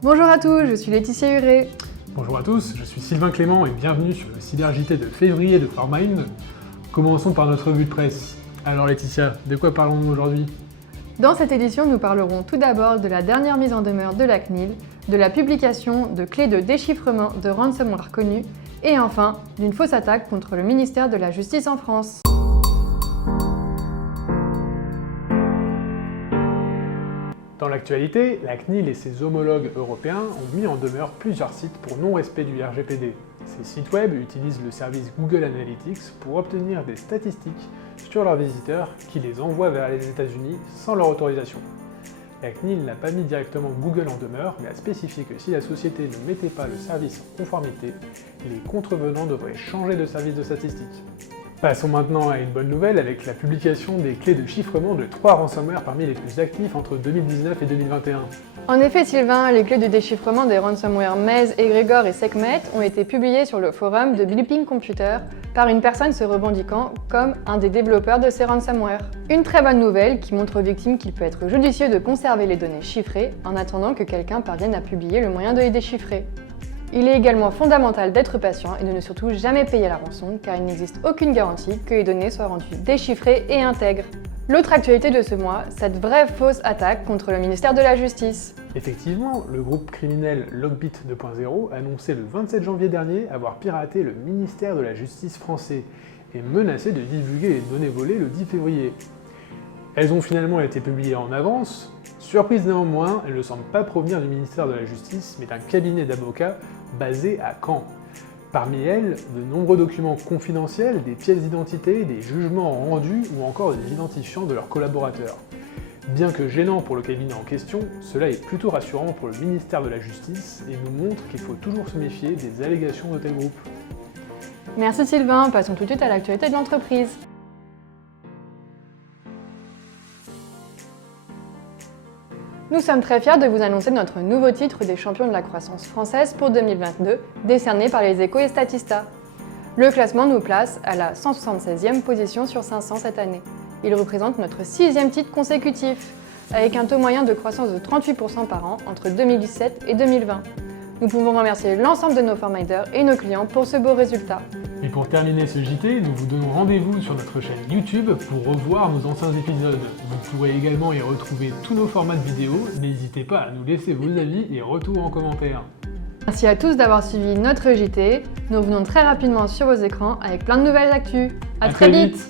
Bonjour à tous, je suis Laetitia Huré. Bonjour à tous, je suis Sylvain Clément et bienvenue sur le Cyber JT de février de Farmind. Commençons par notre revue de presse. Alors Laetitia, de quoi parlons-nous aujourd'hui? Dans cette édition, nous parlerons tout d'abord de la dernière mise en demeure de la CNIL, de la publication de clés de déchiffrement de ransomware connus, et enfin, d'une fausse attaque contre le ministère de la Justice en France. Dans l'actualité, la CNIL et ses homologues européens ont mis en demeure plusieurs sites pour non-respect du RGPD. Ces sites web utilisent le service Google Analytics pour obtenir des statistiques sur leurs visiteurs qui les envoient vers les États-Unis sans leur autorisation. La CNIL n'a pas mis directement Google en demeure, mais a spécifié que si la société ne mettait pas le service en conformité, les contrevenants devraient changer de service de statistiques. Passons maintenant à une bonne nouvelle avec la publication des clés de chiffrement de 3 ransomware parmi les plus actifs entre 2019 et 2021. En effet Sylvain, les clés de déchiffrement des ransomware Maze, Egregor et Sekhmet ont été publiées sur le forum de Blipping Computer par une personne se revendiquant comme un des développeurs de ces ransomware. Une très bonne nouvelle qui montre aux victimes qu'il peut être judicieux de conserver les données chiffrées en attendant que quelqu'un parvienne à publier le moyen de les déchiffrer. Il est également fondamental d'être patient et de ne surtout jamais payer la rançon car il n'existe aucune garantie que les données soient rendues déchiffrées et intègres. L'autre actualité de ce mois, cette vraie fausse attaque contre le ministère de la Justice. Effectivement, le groupe criminel Logbit 2.0 annonçait le 27 janvier dernier avoir piraté le ministère de la Justice français et menacé de divulguer les données volées le 10 février. Elles ont finalement été publiées en avance. Surprise néanmoins, elles ne semblent pas provenir du ministère de la Justice, mais d'un cabinet d'avocats basé à Caen. Parmi elles, de nombreux documents confidentiels, des pièces d'identité, des jugements rendus ou encore des identifiants de leurs collaborateurs. Bien que gênant pour le cabinet en question, cela est plutôt rassurant pour le ministère de la Justice et nous montre qu'il faut toujours se méfier des allégations de tels groupes. Merci Sylvain, passons tout de suite à l'actualité de l'entreprise. Nous sommes très fiers de vous annoncer notre nouveau titre des champions de la croissance française pour 2022, décerné par les Échos et Statista. Le classement nous place à la 176e position sur 500 cette année. Il représente notre 6e titre consécutif, avec un taux moyen de croissance de 38% par an entre 2017 et 2020. Nous pouvons remercier l'ensemble de nos formiders et nos clients pour ce beau résultat. Et pour terminer ce JT, nous vous donnons rendez-vous sur notre chaîne YouTube pour revoir nos anciens épisodes. Vous pourrez également y retrouver tous nos formats de vidéos. N'hésitez pas à nous laisser vos avis et retours en commentaire. Merci à tous d'avoir suivi notre JT. Nous revenons très rapidement sur vos écrans avec plein de nouvelles actus. À très vite.